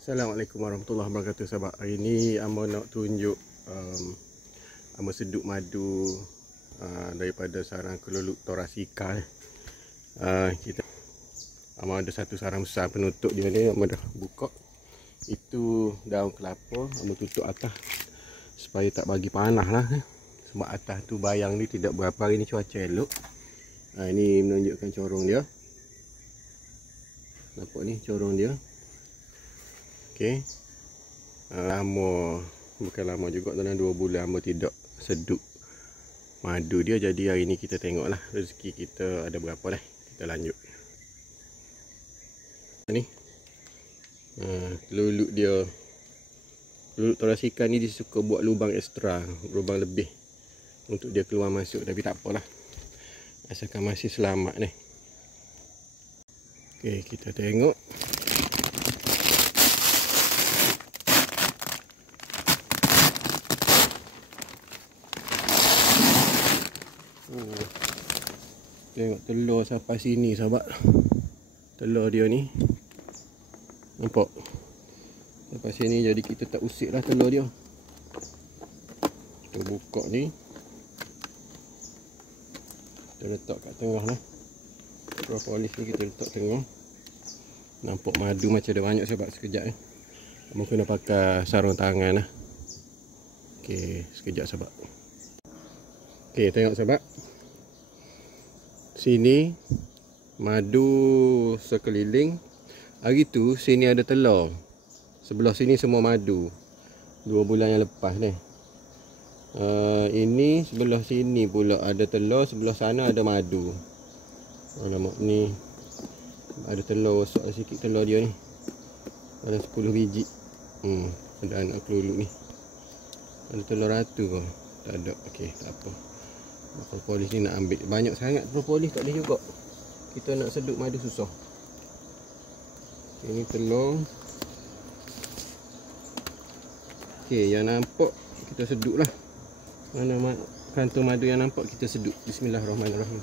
Assalamualaikum warahmatullahi wabarakatuh sahabat. Hari ni Amba nak tunjuk Amba seduk madu daripada sarang keluluk Thoracica. Kita Amba ada satu sarang besar penutup dia ni. Amba dah buka. Itu daun kelapa. Amba tutup atas supaya tak bagi panah lah. Sebab atas tu bayang ni tidak berapa. Hari ni cuaca elok. Ini menunjukkan corong dia. Nampak ni corong dia. Okay. Lama, bukan lama juga, dalam 2 bulan Amba tidak seduk madu dia. Jadi hari ni kita tengoklah rezeki kita ada berapa lah. Kita lanjut. Ni keluluk dia. Keluluk Thoracica ni dia suka buat lubang ekstra, lubang lebih untuk dia keluar masuk. Tapi tak apalah, asalkan masih selamat ni. Okay, kita tengok. Tengok telur sampai sini sahabat. Telur dia ni nampak sampai sini. Jadi kita tak usik lah telur dia. Kita buka ni, kita letak kat tengah lah. Propolis ni kita letak tengah. Nampak madu macam ada banyak sahabat. Sekejap ni Abang kena pakai sarung tangan lah. Ok, sekejap sahabat. Ok, tengok sahabat. Sini madu sekeliling. Hari tu sini ada telur. Sebelah sini semua madu. 2 bulan yang lepas ni. Ini sebelah sini pula ada telur. Sebelah sana ada madu. Alamak, ni ada telur. Rosak sikit telur dia ni. Ada 10 biji. Ada anak keluluk ni. Ada telur ratu ke? Tak ada. Ok, tak apa. Propolis ni nak ambil banyak sangat. Propolis tak boleh juga. Kita nak seduk madu susah. Ini telur. Okey, yang nampak kita seduk lah. Mana kantung madu yang nampak kita seduk. Bismillahirrahmanirrahim.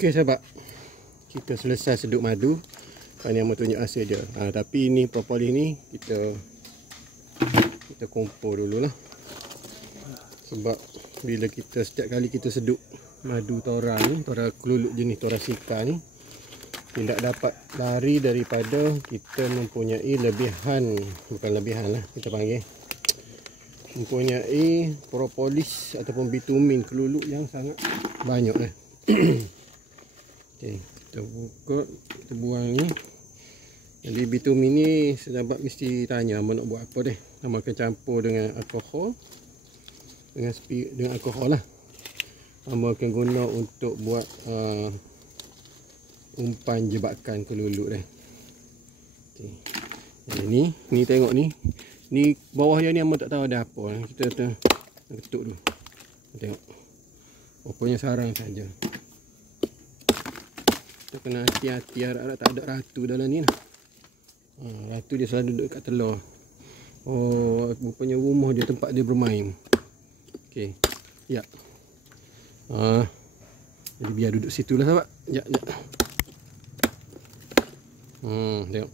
Okey sahabat, kita selesai seduk madu. Kan yang mau tunjuk hasil dia. Tapi ni propolis ni kita kumpul dululah. Sebab bila kita setiap kali kita seduk madu tora ni, tora keluluk jenis Thorasica ni, tidak dapat lari daripada kita mempunyai lebihan, bukan lebihan lah kita panggil, mempunyai propolis ataupun bitumin keluluk yang sangat banyak lah. Okey, kita buka, kita buang ni. Jadi bitumin ni sahabat mesti tanya apa nak buat apa deh. Nama akan campur dengan alkohol, dengan alkohol lah. Nama akan guna untuk buat umpan jebakan keluluk deh. Okey. Jadi ni tengok ni. Ni bawah dia ni amat tak tahu ada apa. Kita ketuk dulu. Tengok. Pokoknya sarang saja. Kita kena hati-hati, harap-harap tak ada ratu dalam ni lah. Ratu dia selalu duduk kat telur. Oh, rupanya rumah dia, tempat dia bermain. Okey. Ya. Jadi biar duduk situ lah sahabat. Sekejap. Tengok.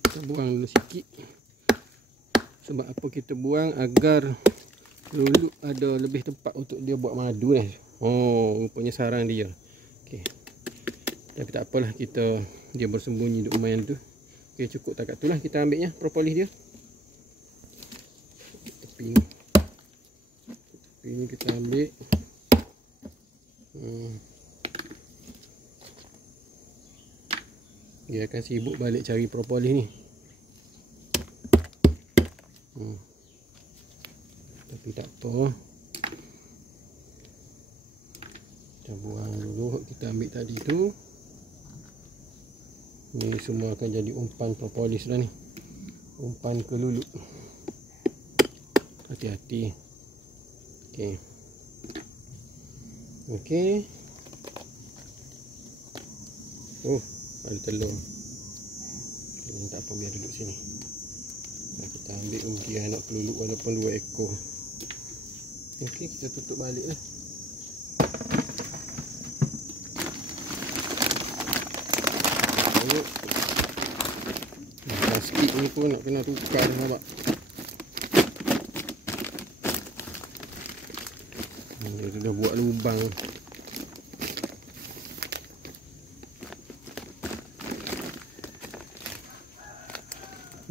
Kita buang dulu sikit. Sebab apa kita buang? Agar keluluk ada lebih tempat untuk dia buat madu ni. Oh, rupanya sarang dia. Okey. Tapi tak apalah, dia bersembunyi duk main tu. Okey, cukup takat tu lah kita ambilnya propolis dia. Tepi ni kita ambil. Dia akan sibuk balik cari propolis ni. Tapi tak apa. Kita buang dulu. Kita ambil tadi tu. Ni semua akan jadi umpan propolis dah ni. Umpan keluluk. Hati-hati. Okey. Okey. Oh, ada telur. Ini tak apa, biar duduk sini. Kita ambil uji anak keluluk walaupun 2 ekor. Okey, kita tutup balik lah. Plastik ni pun nak kena tukar nampak. Dia dah buat lubang.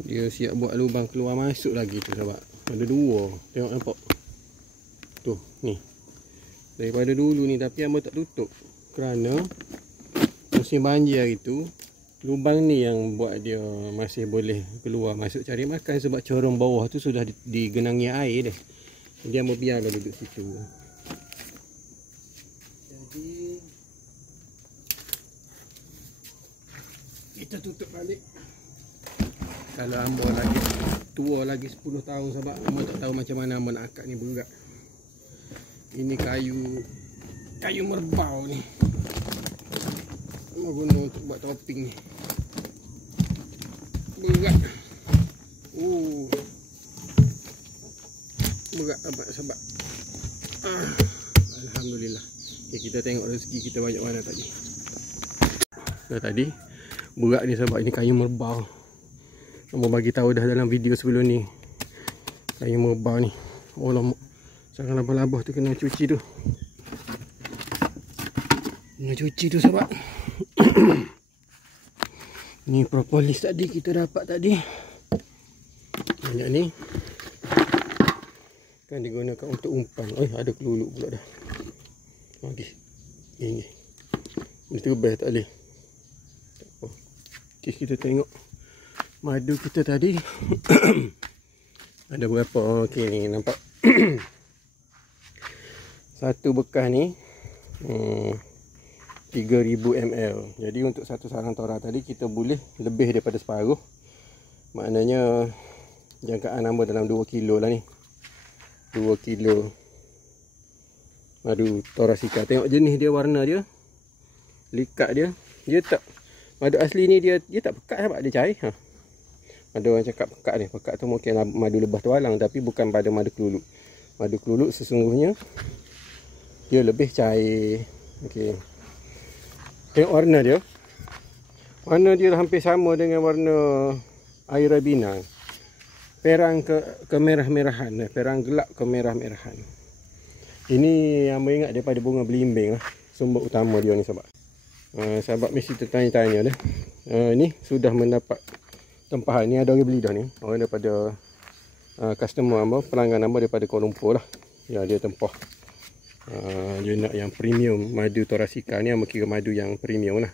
Dia siap buat lubang keluar masuk lagi tu sahabat. Ada 2. Tengok nampak. Tu, ni. Daripada dulu ni, tapi hamba tak tutup. Kerana musim banjir hari tu, lubang ni yang buat dia masih boleh keluar masuk cari makan. Sebab corong bawah tu sudah digenangi air dah. Jadi hamba biarlah duduk situ. Jadi kita tutup balik. Kalau hamba lagi tua lagi 10 tahun sahabat, hamba tak tahu macam mana hamba nak akak ni berat. Ini kayu merbau ni. Hamba guna untuk buat topping ni. Berat. Berat sahabat. Alhamdulillah. Okay, kita tengok rezeki kita banyak mana tadi. Tadi berat ni sahabat, ini kayu merbau. Hamba bagi tahu dah dalam video sebelum ni. Kayu merbau ni. Oh lama. Sarang labah-labah tu kena cuci tu. Kena cuci tu sahabat. Ni propolis tadi kita dapat tadi. Banyak ni. Kan digunakan untuk umpan. Ada keluluk pula dah. Okey. Ni. Ni terbang tak boleh. Okey, kita tengok madu kita tadi. Ada berapa? Okey, ni nampak. Satu bekas ni 3000 ml. Jadi untuk satu sarang tora tadi kita boleh lebih daripada separuh. Maknanya jangkaan hamba dalam 2 kilo lah ni. 2 kilo madu Thorasica. Tengok jenis dia, warna dia, likat dia. Dia tak, madu asli ni dia tak pekat sahabat, dia cair. Ada orang cakap pekat ni. Pekat tu mungkin madu lebah tualang, tapi bukan pada madu keluluk. Madu keluluk sesungguhnya dia lebih cair. Okey. Tengok warna dia. Warna dia hampir sama dengan warna air Ribena. Perang kemerah-merahan, perang gelap kemerah-merahan. Ini yang ingat daripada bunga belimbing lah. Sumber utama dia ni sahabat. Sahabat mesti tertanya-tanya dah. Ni sudah mendapat tempahan. Ni ada orang beli dah ni. Orang daripada customer hamba, pelanggan hamba daripada Kuala Lumpur lah. Ya, dia tempah. Dia nak yang premium. Madu Thoracea ni hamba kira madu yang premium lah.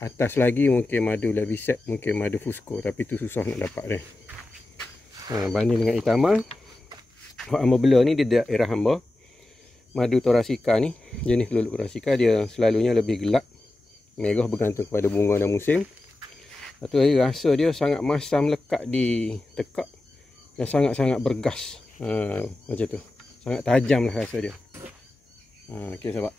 Atas lagi mungkin madu Leviset, mungkin madu Fusco, tapi tu susah nak dapat dia. Banding dengan Itamar, hak hamba bela ni di daerah hamba, madu Thoracea ni, jenis keluluk Thoracea dia selalunya lebih gelap, merah bergantung kepada bunga dan musim. Lepas tu rasa dia sangat masam, lekat di tekak dan sangat-sangat bergas. Macam tu. Sangat tajam lah rasa dia. Okey sahabat.